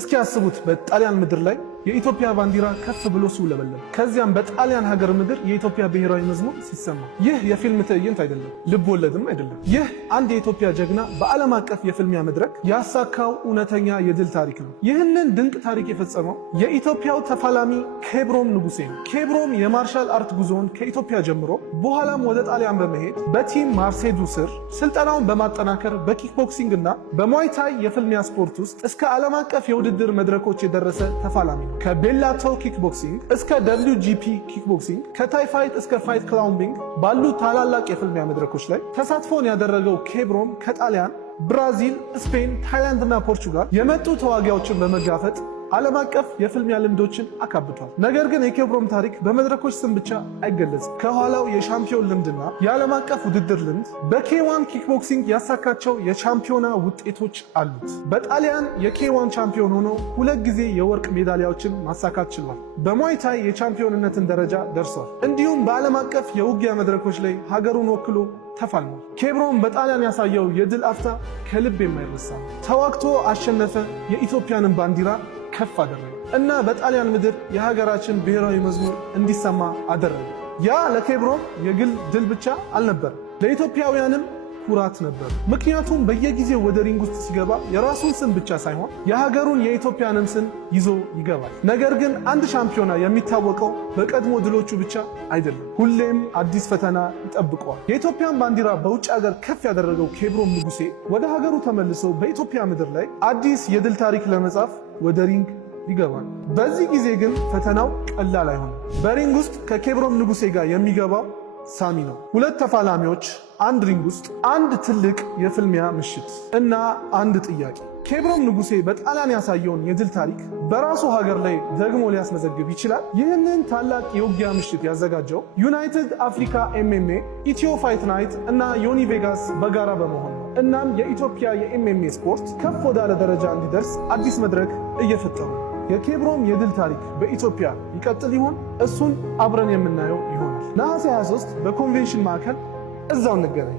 እስኪ ያስቡት በጣሊያን ምድር ላይ የኢትዮጵያ ባንዲራ ከፍ ብሎ ሲውለበለብ፣ ከዚያም በጣሊያን ሀገር ምድር የኢትዮጵያ ብሔራዊ መዝሙር ሲሰማ። ይህ የፊልም ትዕይንት አይደለም፣ ልብ ወለድም አይደለም። ይህ አንድ የኢትዮጵያ ጀግና በዓለም አቀፍ የፍልሚያ መድረክ ያሳካው እውነተኛ የድል ታሪክ ነው። ይህንን ድንቅ ታሪክ የፈጸመው የኢትዮጵያው ተፋላሚ ኬብሮም ንጉሴ ነው። ኬብሮም የማርሻል አርት ጉዞውን ከኢትዮጵያ ጀምሮ በኋላም ወደ ጣሊያን በመሄድ በቲም ማርሴዱ ስር ስልጠናውን በማጠናከር በኪክቦክሲንግ እና በሙዋይታይ የፍልሚያ ስፖርት ውስጥ እስከ ዓለም አቀፍ የውድድር መድረኮች የደረሰ ተፋላሚ ነው። ከቤላቶ ኪክቦክሲንግ እስከ WGP ኪክቦክሲንግ፣ ከታይ ፋይት እስከ ፋይት ክላውምቢንግ ባሉ ታላላቅ የፍልሚያ መድረኮች ላይ ተሳትፎን ያደረገው ኬብሮም ከጣሊያን፣ ብራዚል፣ ስፔን፣ ታይላንድ እና ፖርቹጋል የመጡ ተዋጊዎችን በመጋፈጥ ዓለም አቀፍ የፍልሚያ ልምዶችን አካብቷል። ነገር ግን የኬብሮም ታሪክ በመድረኮች ስም ብቻ አይገለጽም። ከኋላው የሻምፒዮን ልምድና የዓለም አቀፍ ውድድር ልምድ በኬዋን ኪክቦክሲንግ ያሳካቸው የቻምፒዮና ውጤቶች አሉት። በጣሊያን የኬዋን ቻምፒዮን ሆኖ 2 ጊዜ የወርቅ ሜዳሊያዎችን ማሳካት ችሏል። በሙዋይታይ የቻምፒዮንነትን ደረጃ ደርሷል። እንዲሁም በዓለም አቀፍ የውጊያ መድረኮች ላይ ሀገሩን ወክሎ ተፋልሟል። ኬብሮም በጣሊያን ያሳየው የድል አፍታ ከልብ የማይረሳ ነው። ተዋግቶ አሸነፈ፣ የኢትዮጵያንን ባንዲራ ከፍ አደረገ እና በጣሊያን ምድር የሀገራችን ብሔራዊ መዝሙር እንዲሰማ አደረገ። ያ ለኬብሮም የግል ድል ብቻ አልነበረም፣ ለኢትዮጵያውያንም ኩራት ነበር። ምክንያቱም በየጊዜው ወደ ሪንግ ውስጥ ሲገባ የራሱን ስም ብቻ ሳይሆን የሀገሩን የኢትዮጵያንም ስም ይዞ ይገባል። ነገር ግን አንድ ሻምፒዮና የሚታወቀው በቀድሞ ድሎቹ ብቻ አይደለም፣ ሁሌም አዲስ ፈተና ይጠብቀዋል። የኢትዮጵያን ባንዲራ በውጭ ሀገር ከፍ ያደረገው ኬብሮም ንጉሴ ወደ ሀገሩ ተመልሶ በኢትዮጵያ ምድር ላይ አዲስ የድል ታሪክ ለመጻፍ ወደ ሪንግ ይገባል። በዚህ ጊዜ ግን ፈተናው ቀላል አይሆንም። በሪንግ ውስጥ ከኬብሮም ንጉሴ ጋር የሚገባው ሳሚ ነው። 2 ተፋላሚዎች አንድ ሪንግ ውስጥ፣ አንድ ትልቅ የፍልሚያ ምሽት እና አንድ ጥያቄ። ኬብሮም ንጉሴ በጣሊያን ያሳየውን የድል ታሪክ በራሱ ሀገር ላይ ደግሞ ሊያስመዘግብ ይችላል? ይህንን ታላቅ የውጊያ ምሽት ያዘጋጀው ዩናይትድ አፍሪካ MMA፣ ኢትዮ ፋይት ናይት እና ዮኒ ቬጋስ በጋራ በመሆን ነው። እናም የኢትዮጵያ የMMA ስፖርት ከፍ ወዳለ ደረጃ እንዲደርስ አዲስ መድረክ እየፈጠሩ ነው። የኬብሮም የድል ታሪክ በኢትዮጵያ ይቀጥል ይሆን? እሱን አብረን የምናየው ይሆናል። ነሐሴ 23 በኮንቬንሽን ማዕከል እዛው እንገናኝ።